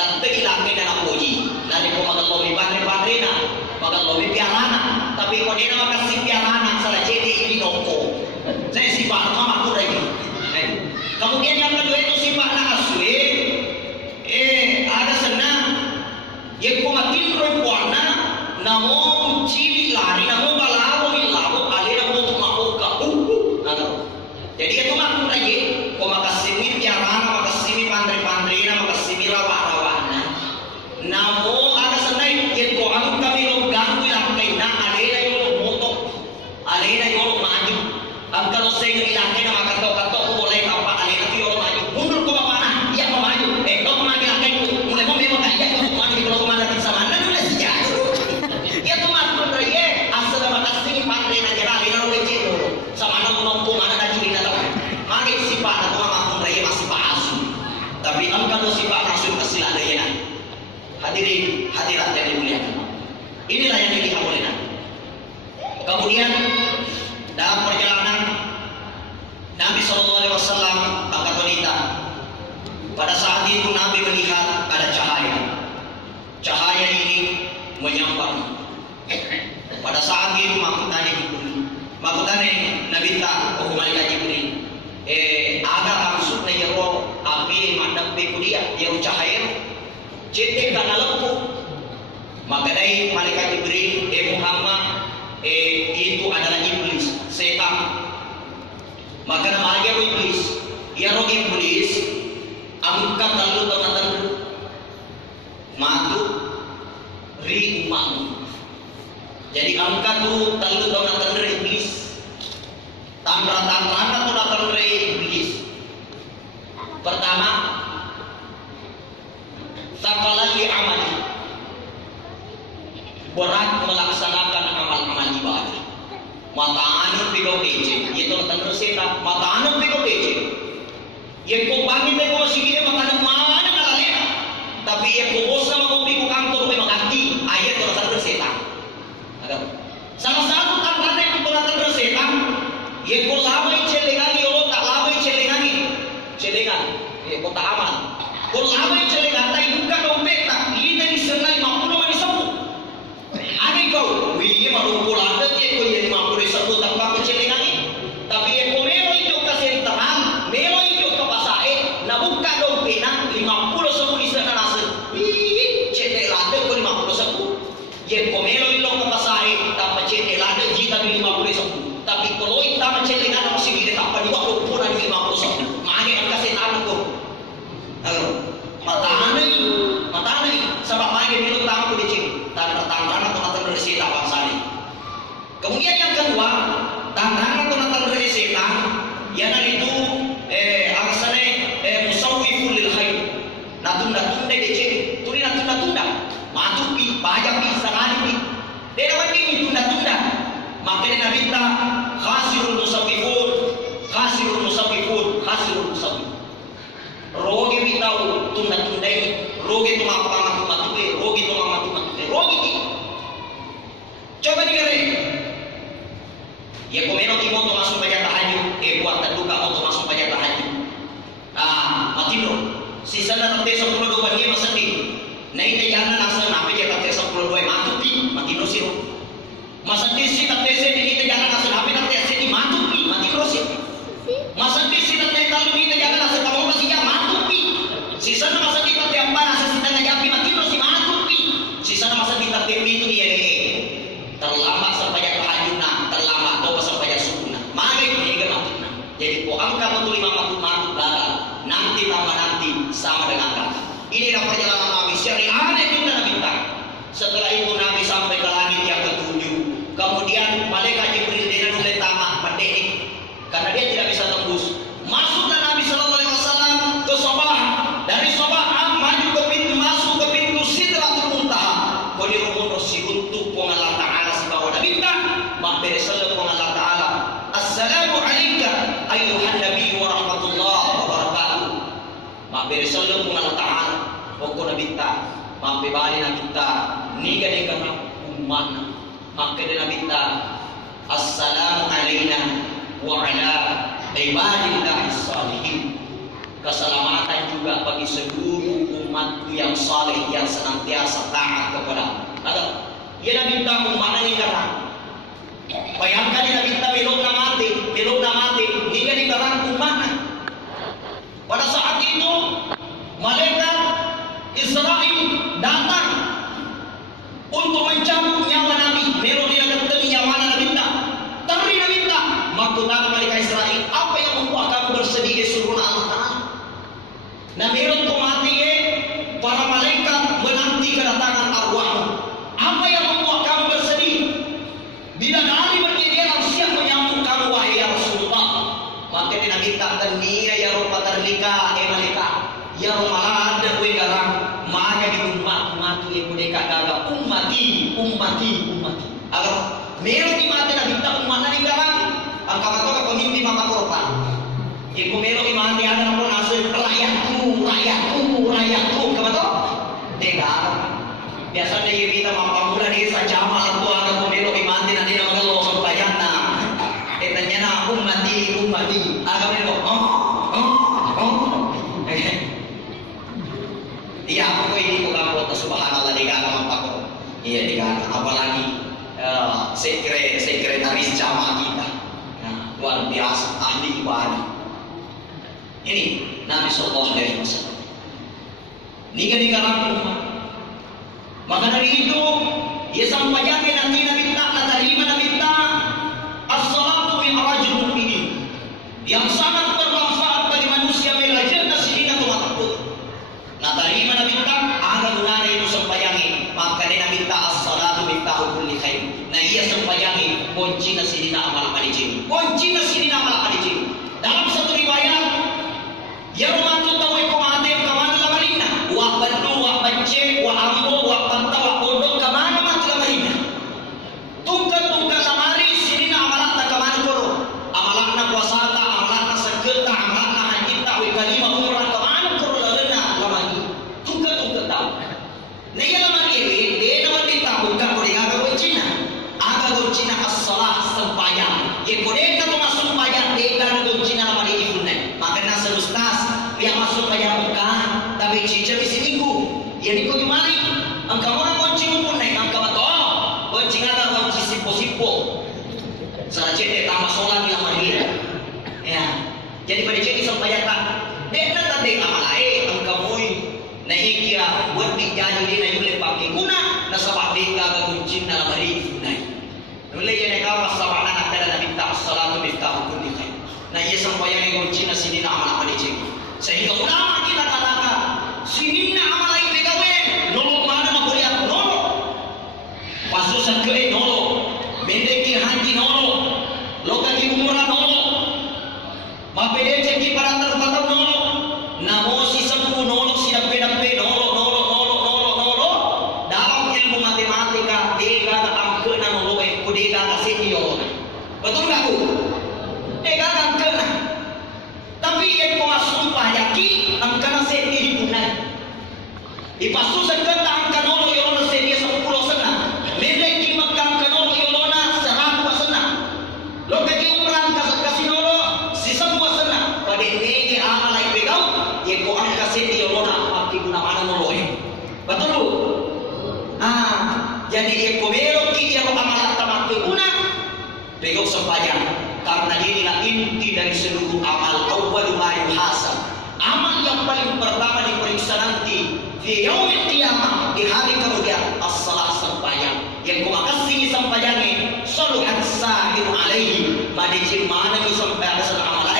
tante ilangnya dan puji dari komagal lobi pandai na magal lobi piarana tapi kau dia nama kasih piarana salah jadi ini nongko saya sifat mama aku lagi. Kemudian yang kedua itu sifat na aswe ada senang yang kumatin rupuana namo cili lari namo balao milao ale namo maoka jadi itu makhluk lagi makasimi piarana, makasimi pandai-pandai, makasimi rawa-rawana. Namo ada senai yang kau anggap kami logang bilang kena alena yang motok, alena yang maju. Kalau saya ngilangin nama kata-kata aku boleh apa alena tu yang maju. Mundur kau mana? Dia mau maju. Kau kemana lagi tu? Mulai mau memang tak iya kau maju kalau kemana di sana dulu sejak. Dia tu makhluk raya asal makasimi pandai nak jalan alena lo leceh tu. Sama nak menompo mana dah jadi datang. Mari sifat atau makhluk raya masih palsu. Tapi kalau sifat rasul asli ada ya. Hadirin hadirat yang dimuliakan. Inilah yang dilihat oleh Nabi. Kemudian dalam perjalanan Nabi SAW angkat wanita. Pada saat itu Nabi melihat ada cahaya. Cahaya ini menyambar. Pada saat itu makutane Jibril. Makutane Nabi tak malaikat Jibril. Agak langsung na yaro api mandap pe kudia yaro cahaya. Cetek kana lampu. Maka dari malaikat Jibril Muhammad itu adalah iblis, setan. Maka nama dia iblis. Ya roh iblis angkat lalu tangan matu ri umat. Jadi angkat tu lalu tangan iblis. Tangan tu tangan iblis. Pertama sakalan li amali, berat melaksanakan amal-amal ibadah. Mata anu pigau kece, itu tanda setan. Mata anu pigau kece. Yang kau bagi mereka sikit maka ada mana kalalena. Tapi yang kau bosan mau pergi kantor memang ganti ayat itu tanda setan. Salah satu tanda itu tanda setan. Yang kau labai celengani, orang tak labai celengani, celengan. Kau tak aman. Kau labai celengan, tak bukan dompet tak. Ini dari senai 50 mani sabu. Ada kau, wih malu pulang dan dia kau yang 50 sabu tanpa celengan ini. Tapi yang kau melo itu ke sentral, melo itu ke pasai, nak buka dompet nak 50 sabu di sana nasi. Ih, cetek lada kau 50 sabu. Yang kau melo itu ke pasai, tanpa cetek lada jika di 50 sabu. Tapi kalau itu tanpa celengan masih dia tanpa di waktu pun ada 50 sabu. Mana yang kasih tanah kau? Mata ini, sebab lagi minum tamu di sini. Tanda atau mata bersih tak bangsa ini. Kemudian yang kedua. Jadi ko angka betul 5 matut belakang. Nanti tambah nanti sama dengan kata. Inilah perjalanan Nabi syariat itu Nabi bintang. Setelah itu Nabi sampai ke langit yang ketujuh. Kemudian malaikat Jibril dengan oleh tamak pendek karena dia tidak bisa tembus. Masuklah Nabi Sallallahu Alaihi Wasallam ke Sabah. Dari Sabah maju ke pintu masuk ke pintu Sidratul Muntaha. Kau di rumah si untuk Allah Taala sebawa Nabi bintang. Mak beresalah Allah Taala. Assalamu alayka ayuhan Nabi wa rahmatullahi wa barakatuh. Mak beresalah Allah Taala. Pokok Nabi bintang. Mak bebani Nabi bintang. Niga dengan umat. Maka dia minta assalamu alayna wa ala ibadillah salihin. Keselamatan juga bagi seluruh umatku yang saleh yang senantiasa taat kepada Allah. Dia minta umat ini karena bayangkan dia minta belok mati, dia dikarang umatnya. Pada saat itu malaikat Israel datang untuk mencabut nyawa Nabi. Melo dia ketemu nyawa Nabi tak. Tari Nabi tak. Maka kata mereka Israel, apa yang membuat kamu bersedih di surga Allah Taala? Nah melo tu mati para malaikat menanti kedatangan arwahmu. Apa yang membuat kamu bersedih? Bila Nabi berkira siap menyambut kamu wahai ya Rasulullah. Maka dia Nabi tak ternia ya rupa terlika malaikat. Ya malah ada kue garang. Maka di umat yang mereka gagal ummati. Agar mero di mati Nabi tak umat Nabi garang. Angka kata pemimpin maka korban. Iku mero di mati ada pun hasil rakyatku. Kamu dengar. Biasanya kita mampu mula di saja malam tu ada mero di mati nanti nama kalau sambayana. Ternyata ummati. Agar mero iya, aku ini bukan kota subhanallah di dalam apa iya di dalam apalagi sekretaris jamaah kita, nah, luar biasa ahli ibadah. Ini Nabi Sallallahu Alaihi Wasallam. Ini kan umat. Maka dari itu, ia sampaikan nanti Nabi tak terima Nabi tak as-salatu mi'rajul mu'minin yang sangat bermanfaat bagi manusia belajar nasidina tumatut. Nah terima Nabi tak ada gunanya itu sempayangi. Maka dia Nabi tak as-salatu miftahu kulli khair. Nah ia sempayangi kunci nasidina amal padicin. Dalam satu riwayat ya romantu tahu kumate kamana lamarina wa bandu wa bacce wa ambo wa panta wa bodoh kamana mat lamarina. Tungkat lamari sidina amalatna kamana koro. Amalatna puasata, amalatna saketa, amalatna hajita wa kalima umrah kamana koro lalena lamari. Tungkat tahu. Nah ia lamari dia nama kita bukan boleh agak goncina as-salah sembahyang. Ye kodeka tu masuk sembahyang dia goncina lamari ifunai. Maka nasa ustaz yang masuk sembahyang bukan tapi cica misi minggu. Ya ni kau gimana? Angka mana kunci ifunai? Angka betul. Kunci ada kunci sipo. Saja dia tambah solat di lamari dia. Ya. Jadi pada cica sembahyang tak. Dia tak ada amal angka mui. Naik dia buat dijadi dia naik boleh pakai guna. Nasa pakai kagak kunci dalam hari ifunai. Mulai yang kau sahabat nak ada Nabi tak salatu miftahu kulli khair. Nah ia sampaian yang kunci nasi dina amal apa dicek. Sehingga ulama kita katakan sinina amal lain begawe nolok mana nak boleh aku nolok. Pasu sakle nolok, mendeki haji nolok, lokasi umrah nolok. Mapede ceki para terpatau nolok. Namo si sempu nolok si dape nolok. Dalam ilmu matematika dia kata angkana nolok dia kata senior. Betul tak tu? Dia kata angkana. Tapi yang kau sumpah yakin angkana senior dipunai. Ipasu sekata angkana nolok yolona senior 10 senang. Mereka makan angkana nolok yolona 100 senang. Lokasi umrah kasih nolok si 10 senang. Pada ini amal lain pegang. Yang kau angka senior yolona mati guna mana nolok. Betul tu? Jadi dia komerok dia amalan tamak guna begok sembahyang karena dia adalah inti dari seluruh amal. Awwalu ma yuhasab, amal yang paling pertama diperiksa nanti di yaumil qiyamah, di hari kemudian as-salah sembahyang. Yang kau makasih sembahyangnya saluhat sahir alaihi madijin mana ni sembahyang amal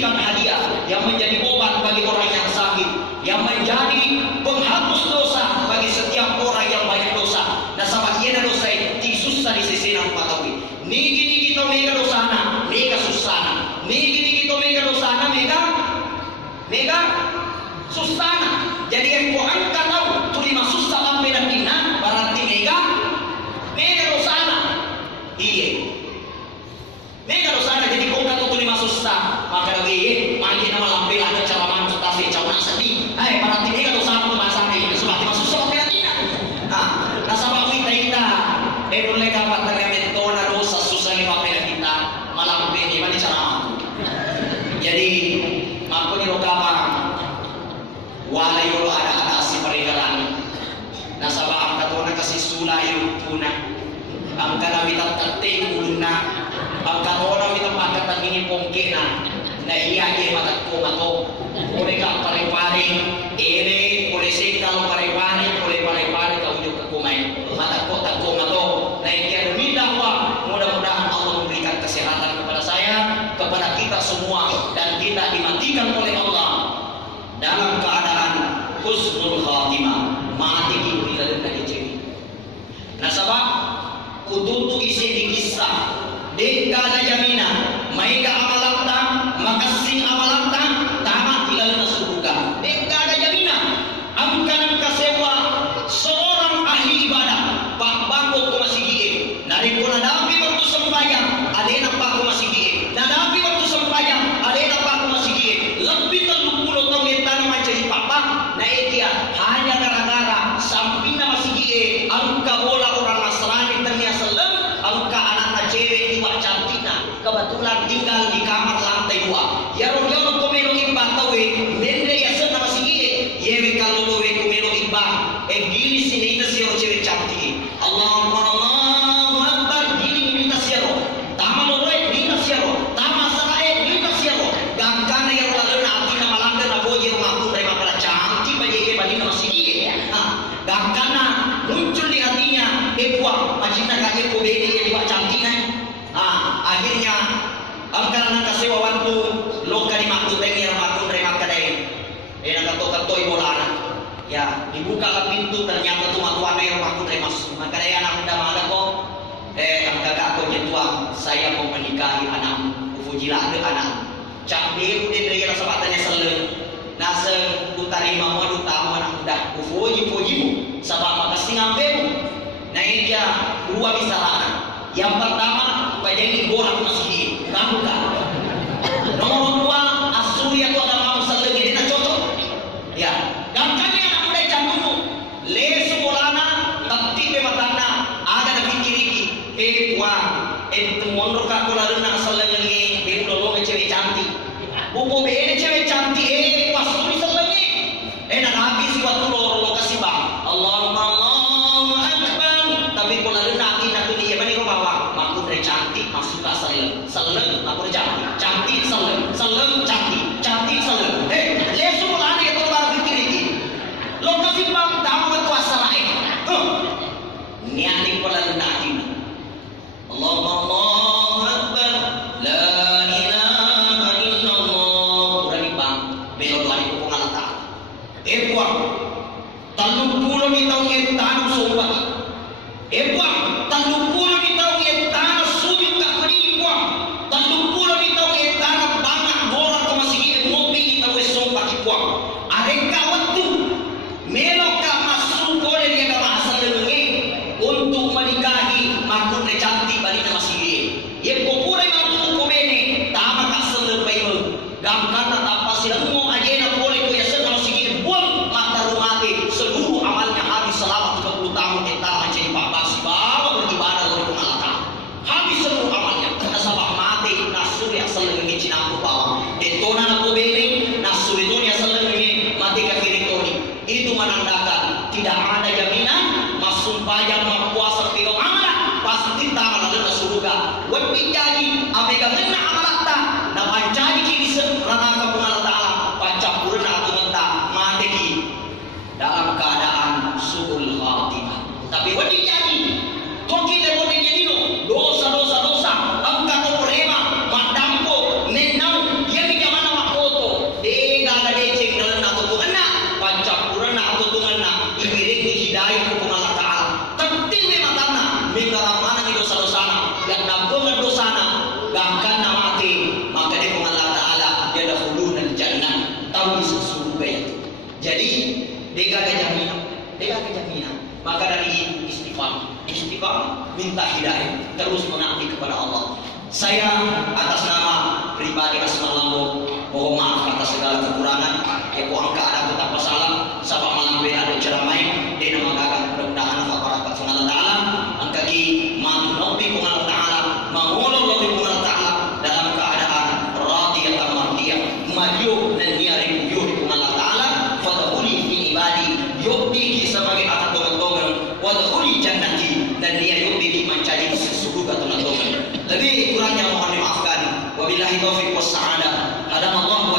memberikan hadiah, yang menjadi obat bagi orang yang sakit, yang menjadi penghapus dosa bagi setiap orang yang banyak dosa. Nah sahabat ia dosa ti susah di sisi nang patawi. Nigi kita mega dosana, mega susana. Nigi kita mega dosana, mega susana. Jadi yang kau angkat tahu tu lima susah sampai dan dina berarti mega dosana. Iya. Mega dosana jadi kau kata tu lima susah. Maka lagi magi nama lambil ada cara mantu tasik cawana sedih. Hai berarti mega dosana masa ini sebab lima susah sampai dina. Nah sama kita boleh dapat terrementona dosa susah lima pena kita malam ini mana cara. Jadi mampu ni lokapa wala yolo ada si peregalan. Nah sabab katona kasih sulayu puna. Ang kanamitan tating uluna. Ang katona mitang pagkatang ini pongkena. Na iya ye matakko mato. Oleh ka pare-pare ere oleh sekalo pare-pare oleh pare-pare ka ujuk ka kumai. Matakko takko mato. Na iya midahwa mudah-mudahan Allah memberikan kesehatan kepada saya, kepada kita semua, dan kita dimatikan oleh Allah dalam keadaan husnul khatimah, mati kita dari jadi. Nah sebab kututu isi di kisah deka ada jaminan maika amalanta makasing amalanta tamat tidak surga. Deka ada jaminan angkanan kasewa seorang ahli ibadah pak bangko masih giim nari pun nadapi waktu sembahyang ada nampak masih giim nadapi waktu sembahyang ada nampak masih giim lebih 30 tahun kita macam papa na dia hanya gara-gara sampingna masih giim angka bola orang Nasrani ternyata selem angka anak cewek juga cantikna kebetulan tinggal di kamar lantai 2 yarong-yarong kumelo iba tawe mende ya sana masih giim yewe kalau lowe kumelo iba gini sini itu sih cewek cantik Allahu Akbar gini kita siaro tama lowe kita siaro tama sarae kita siaro gangkana yang lalu nanti nama langgar na boje rumah dari makalah cantik bagi bagi masih giim gangkana muncul di hatinya buah macina kaki kubedi yang dibuat cantiknya akhirnya angkaran kasih wawantu lokal maktu tengir maktu dari makadai nak kato ibu lana ya dibuka pintu ternyata tuh matuan dari maktu dari mas makadai anak muda mana kok kakak aku nyetua saya mau menikahi anak ufujila ke anak cak biru dia dari rasa batanya seleng naseng utari mau tahu anak muda ufujimu sabab makasih ngampemu. Nah ini dia dua misalnya. Yang pertama bajai borak masih kamu kan. Nomor 2 asuri atau ada mau seleng ini tak cocok. Ya, gangkanya anak muda candumu. Lesu bolana tapi bematana ada na pikiriki puan mundur ka kula na seleng ni belum cewek cantik. Buku ini cewek cantik pasuri seleng ni. Na habis waktu lo kasih bang. Allahumma tapi kalau nanti nak dia mana kau bawa makun dari cantik masuk ke seleng makun cantik seleng cantik seleng lesu lah ni kau baru fikir ini lokasi bang tamu berkuasa lain niat kalau nanti Allahu Akbar la ilaha illallah kurang bang belok lagi ke pengalata buang 30 ni tahun yang tanam sobat buang 30 ni tahun yang tanah sujud tak beri buang 30 ni tahun yang tanah banyak orang ke masih mobil ni tahu esok pagi buang adakah waktu melokah masuk boleh dia bahasa lengi untuk menikahi makun cantik balik masih dia kopure mampu komene tama kasel lebih gamkan tanpa silmu aja nak boleh ku ya sedang masih buang mata rumati seluruh amalnya habis selama 30 tahun kita menjadi babasi bawa beribadah oleh pengalatan habis seluruh amalnya karena sabah mati nasur yang seleng ini cinaku bawa detona aku beli nasur itu yang seleng ini mati ke kiri toni itu menandakan tidak ada jaminan masuk payah puasa tiga amalan pasti tangan ada surga wabih jadi abega ngena amalan tak na pancari kiri serana kepungan ta'ala pancapurna atau ngenta mati ki dalam keadaan suhul khatimah tapi wabih jadi toki lewat jadi dosa angka to prema madamko nenau yang di mana ikirik di hidayah hukum Allah Ta'ala. Tentu memang karena mikaramana di dosa-dosana, yang nabungan dosana, gangkan namati, maka dia hukum Allah Ta'ala, dia dah hulunan jannah, tahu di surga itu. Jadi, dia gak kejaminan. Maka dari itu istiqam, minta hidayah, terus mengabdi kepada Allah. Saya atas nama pribadi Asma Lambo mohon maaf atas segala kekurangan. Ya pohon keadaan tetap salah. Sabab malam beda ada ceramai. Dia nama gagal mudah-mudahan Allah Taala angkaki mantu nabi Allah Taala mengulur nabi Allah Taala dalam keadaan radiyatan mardiyah maju dan niari yuhi Allah Taala fadkhuli fi ibadi yu'tiki sebagai akan tolong-tolong wadkhuli jannati dan dia yu'tiki mencari surga tolong-tolong. Lebih kurangnya mohon dimaafkan. Wabillahi taufiq was sa'adah. Hadana Allah